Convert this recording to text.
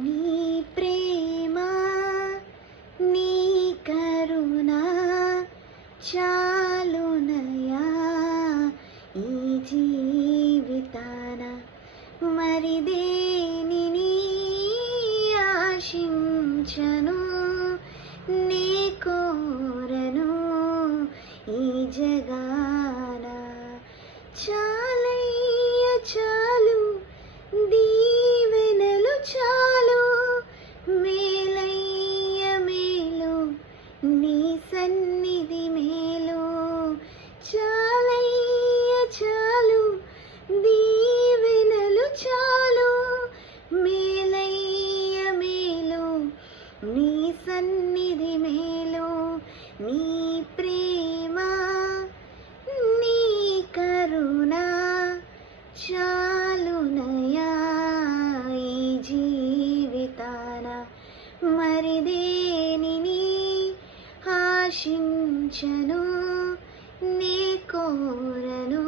నీ ప్రేమ నీ కరుణ చాలునయా ఈ జీవితాన మరి దేనిని ఆశించను నీ కోరను ఈ జగాన చాలయ్య చాలు దీవెనలు చాలు మేలయ్య మేలు నీ సన్నిధి మేలు చాలయ్య చాలు దీవెనలు చాలు మేలయ్య మేలు నీ సన్నిధి మేలు నీ ప్రేమ నీ కరుణ చాలునయా ఈ జీవితాన మరి దేనిని ఆశించను నీ కోరను